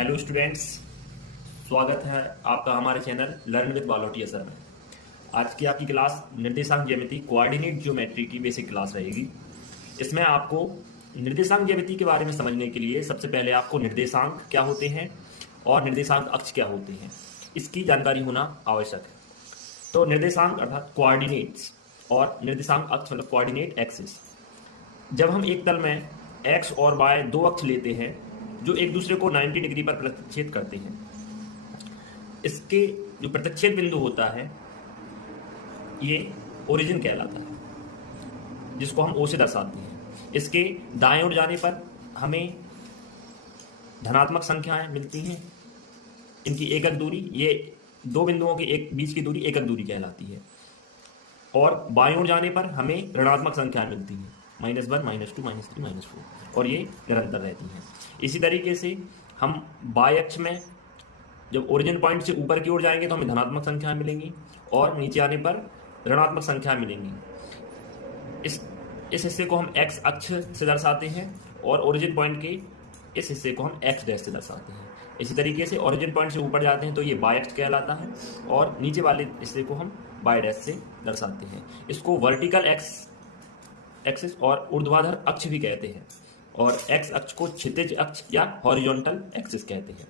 Hello students, स्वागत है आपका हमारे channel learn with Balotia sir में। आज की आपकी क्लास निर्देशांक ज्यामिति कोऑर्डिनेट ज्योमेट्री की बेसिक क्लास रहेगी। इसमें आपको निर्देशांक ज्यामिति के बारे में समझने के लिए सबसे पहले आपको निर्देशांक क्या होते हैं और निर्देशांक अक्ष क्या होते हैं इसकी जानकारी होना आवश्यक है। तो निर्देशांक अर्थात कोऑर्डिनेट्स और निर्देशांक अक्ष मतलब कोऑर्डिनेट एक्सिस। जब हम एक तल में एक्स और वाई दो अक्ष लेते हैं जो एक दूसरे को 90 डिग्री पर प्रतिच्छेद करते हैं, इसके जो प्रतिच्छेद बिंदु होता है ये ओरिजिन कहलाता है, जिसको हम ओ से दर्शाते हैं। इसके दाएं ओर जाने पर हमें धनात्मक संख्याएं मिलती हैं, इनकी एकक दूरी, ये दो बिंदुओं के एक बीच की दूरी एकक दूरी कहलाती है। और बाएं ओर जाने पर हमें ऋणात्मक संख्याएं मिलती हैं, -1, -2, -3, -4, और ये निरंतर रहती हैं। इसी तरीके से हम बाएं अक्ष में जब ओरिजिन पॉइंट से ऊपर की ओर जाएंगे तो हमें धनात्मक संख्याएं मिलेंगी और नीचे आने पर ऋणात्मक संख्याएं मिलेंगी। इस हिस्से को हम एक्स अक्ष से दर्शाते हैं और ओरिजिन पॉइंट के इस हिस्से को हम एक्स डैश से दर्शाते हैं। इसी तरीके से ओरिजिन पॉइंट से ऊपर जाते हैं तो ये बाई अक्ष कहलाता है और नीचे वाले हिस्से को हम बाई डैश से दर्शाते हैं। इसको वर्टिकल एक्सिस और ऊर्ध्वाधर अक्ष भी कहते हैं और एक्स अक्ष को क्षैतिज अक्ष या हॉरिजॉन्टल एक्सिस कहते हैं।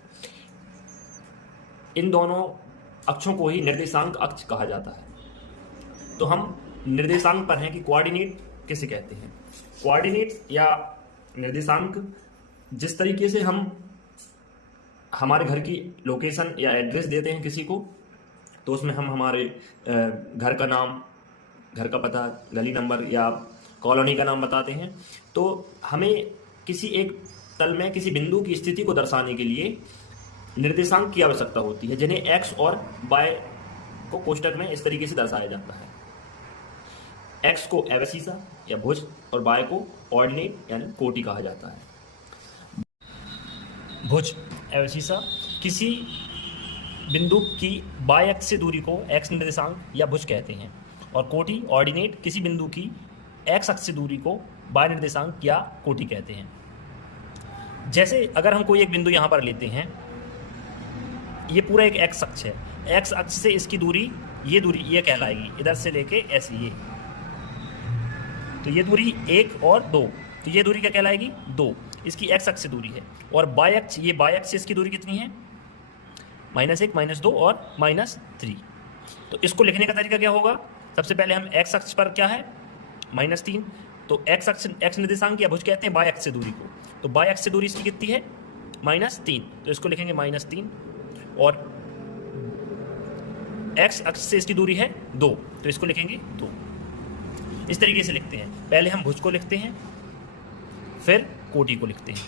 इन दोनों अक्षों को ही निर्देशांक अक्ष कहा जाता है। तो हम निर्देशांक पर हैं कि कोऑर्डिनेट किसे कहते हैं। कोऑर्डिनेट या निर्देशांक जिस तरीके से हम हमारे घर की लोकेशन या एड्रेस देते हैं किसी को, तो उसमें हम हमारे घर का नाम, घर का पता, गली नंबर या कॉलोनी का नाम बताते हैं। तो हमें किसी एक तल में किसी बिंदु की स्थिति को दर्शाने के लिए निर्देशांक की आवश्यकता होती है, जिन्हें एक्स और वाई को कोष्टक में इस तरीके से दर्शाया जाता है। एक्स को एबसिसा या भुज और वाई को ऑर्डिनेट यानी कोटि कहा जाता है। भुज एबसिसा किसी बिंदु की वाई अक्ष से दूरी को एक्स निर्देशांक या भुज कहते हैं और कोटि ऑर्डिनेट किसी बिंदु की एक्स अक्ष से दूरी को वाई निर्देशांक या कोटि कहते हैं। जैसे अगर हम कोई एक बिंदु यहाँ पर लेते हैं, ये पूरा एक एक्स अक्ष है, एक्स अक्ष से इसकी दूरी ये कहलाएगी, इधर से लेके ऐसे ये, तो ये दूरी 1 और 2, तो ये दूरी क्या कहलाएगी 2, इसकी एक्स अक्ष से दूरी है। और बाई अक्ष, ये बाई अक्ष से इसकी दूरी कितनी है -1, -2 और -3। तो इसको लिखने का तरीका क्या होगा, सबसे पहले हम एक्स अक्ष पर क्या है -3, तो एक्स अक्ष एक्स निर्देशांक या भुज कहते हैं बाई अक्ष से दूरी को, तो बाई अक्ष से दूरी इसकी कितनी है -3, तो इसको लिखेंगे -3। और एक्स अक्ष से इसकी दूरी है 2, तो इसको लिखेंगे 2। इस तरीके से लिखते हैं, पहले हम भुज को लिखते हैं फिर कोटि को लिखते हैं।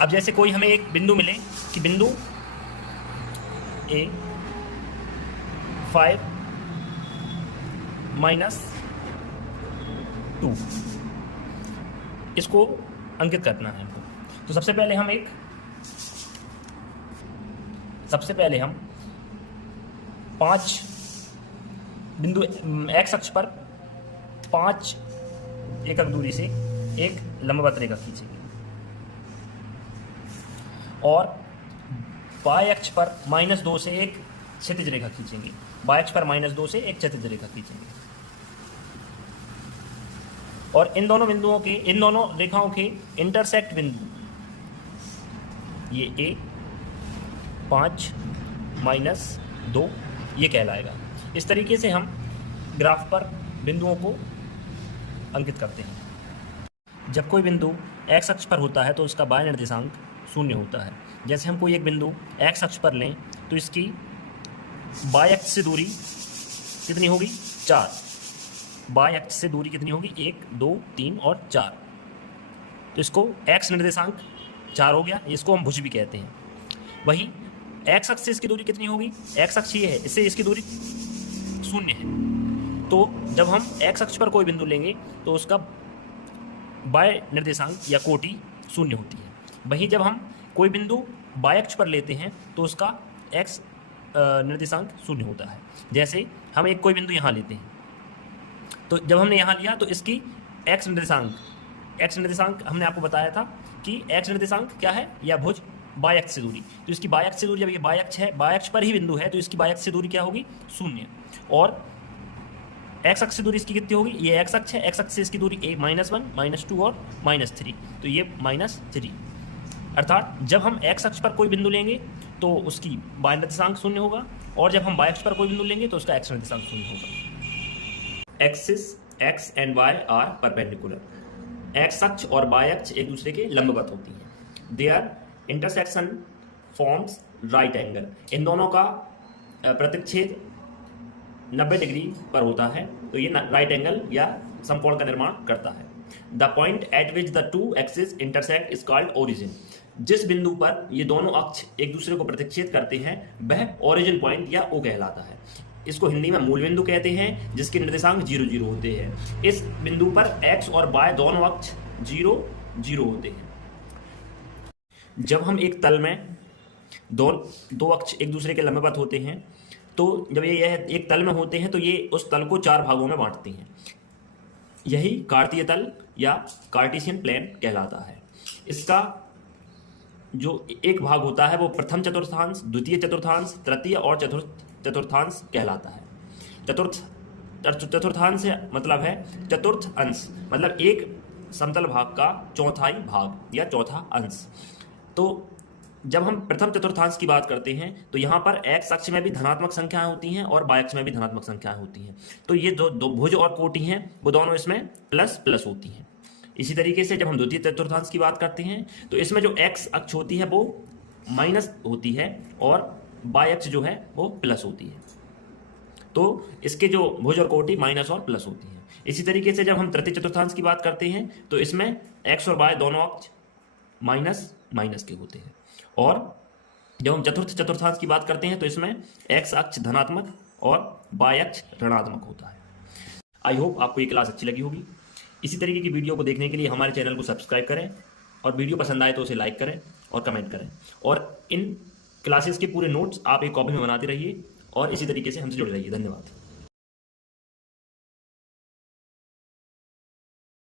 अब जैसे कोई हमें एक बिंदु मिले कि बिंदु A 5 -2, इसको अंकित करना है हमको। तो सबसे पहले हम 5 बिंदु एक्स अक्ष पर 5 एकक दूरी से एक लंबवत रेखा खींचेंगे और बाई अक्ष पर -2 से एक क्षैतिज रेखा खींचेंगे, बाई अक्ष पर -2 से एक क्षैतिज रेखा खींचेंगे। और इन दोनों रेखाओं के इंटरसेक्ट बिंदु ये A 5 -2 ये कहलाएगा। इस तरीके से हम ग्राफ पर बिंदुओं को अंकित करते हैं। जब कोई बिंदु एक्स अक्ष पर होता है तो उसका बाई निर्देशांक 0 होता है। जैसे हम कोई एक बिंदु एक्स अक्ष पर लें तो इसकी बाई अक्ष से दूरी कितनी होगी 4, बाई अक्ष से दूरी कितनी होगी 1, 2, 3 और 4, तो इसको एक्स निर्देशांक 4 हो गया, इसको हम भुज भी कहते हैं। वही एक्स अक्ष से इसकी दूरी कितनी होगी, एक्स अक्ष ये है, इससे इसकी दूरी 0 है, तो जब हम एक्स अक्ष पर कोई बिंदु लेंगे तो उसका बाई निर्देशांक या कोटि 0 होती है। वहीं जब हम कोई बिंदु बाई अक्ष पर लेते हैं तो उसका एक्स निर्देशांक 0 होता है। जैसे हम कोई बिंदु यहाँ लेते हैं, तो जब हमने यहाँ लिया तो इसकी एक्स निर्देशांक एक्स निर्देशांक हमने आपको बताया था कि एक्स निर्देशांक क्या है, या भुज बाय अक्ष से दूरी, तो इसकी बाय अक्ष से दूरी, जब ये बाय अक्ष है, बाय अक्ष पर ही बिंदु है, तो इसकी बाय अक्ष से दूरी क्या होगी, 0। और एक्स अक्ष से दूरी इसकी कितनी होगी, ये एक्स अक्ष है, एक्स अक्ष से इसकी दूरी -1 -2 और -3, तो ये -3। अर्थात जब हम एक्स अक्ष पर कोई बिंदु लेंगे तो उसकी बाय निर्देशांक 0 होगा, और जब हम बाय अक्ष पर कोई बिंदु लेंगे तो उसका एक्स निर्देशांक 0 होगा। Axis X and Y are perpendicular. X अक्ष और बाय अक्ष एक दूसरे के लंबवत होती हैं। Their intersection forms right angle. इन दोनों का प्रतिच्छेद 90 डिग्री पर होता है, तो ये राइट एंगल या समकोण का निर्माण करता है। The point eight which the two axis intersect is called origin. जिस बिंदु पर ये दोनों अक्ष एक दूसरे को प्रतिच्छेद करते हैं वह ओरिजिन पॉइंट या ओ कहलाता है। इसको हिंदी में मूल बिंदु कहते हैं, जिसके निर्देशांक 0 0 होते हैं। इस बिंदु पर एक्स और वाई दोनों अक्ष 0 0 होते हैं। जब हम एक तल में दो अक्ष एक दूसरे के लंबवत होते हैं, तो जब ये एक तल में होते हैं तो ये उस तल को 4 भागों में बांटते हैं। यही कार्तीय तल या कार्टेशियन प्लेन कहलाता है। इसका जो एक भाग होता है वो प्रथम चतुर्थांश, द्वितीय चतुर्थांश, तृतीय और चतुर्थ चतुर्थांश कहलाता है। चतुर्थांश से मतलब है चतुर्थ अंश, मतलब एक समतल भाग का चौथाई भाग या चौथा अंश। तो जब हम प्रथम चतुर्थांश की बात करते हैं तो यहाँ पर एक्स अक्ष में भी धनात्मक संख्याएं होती हैं और वाई अक्ष में भी धनात्मक संख्याएं होती हैं। तो ये दो भुज और कोटि हैं वो दोनों इसमें प्लस प्लस होती हैं। इसी तरीके से जब हम द्वितीय चतुर्थांश की बात करते हैं तो इसमें जो एक्स अक्ष होती है वो माइनस होती है और वाई अक्ष जो है वो प्लस होती है। तो इसके जो भुज और कोटि माइनस और प्लस होती हैं। इसी तरीके से जब हम तृतीय चतुर्थांश की बात करते हैं तो इसमें एक्स और वाई दोनों अक्ष माइनस माइनस के होते हैं। और जब हम चतुर्थ चतुर्थांश की बात करते हैं तो इसमें एक्स अक्ष धनात्मक और वाई अक्ष ऋणात्मक होता है। आई होप आपको ये क्लास अच्छी लगी होगी। इसी तरीके की वीडियो को देखने के लिए हमारे चैनल को सब्सक्राइब करें, और वीडियो पसंद आए तो उसे लाइक करें और कमेंट करें। और इन क्लासेस के पूरे नोट्स आप एक कॉपी में बनाते रहिए और इसी तरीके से हमसे जुड़े रहिए। धन्यवाद।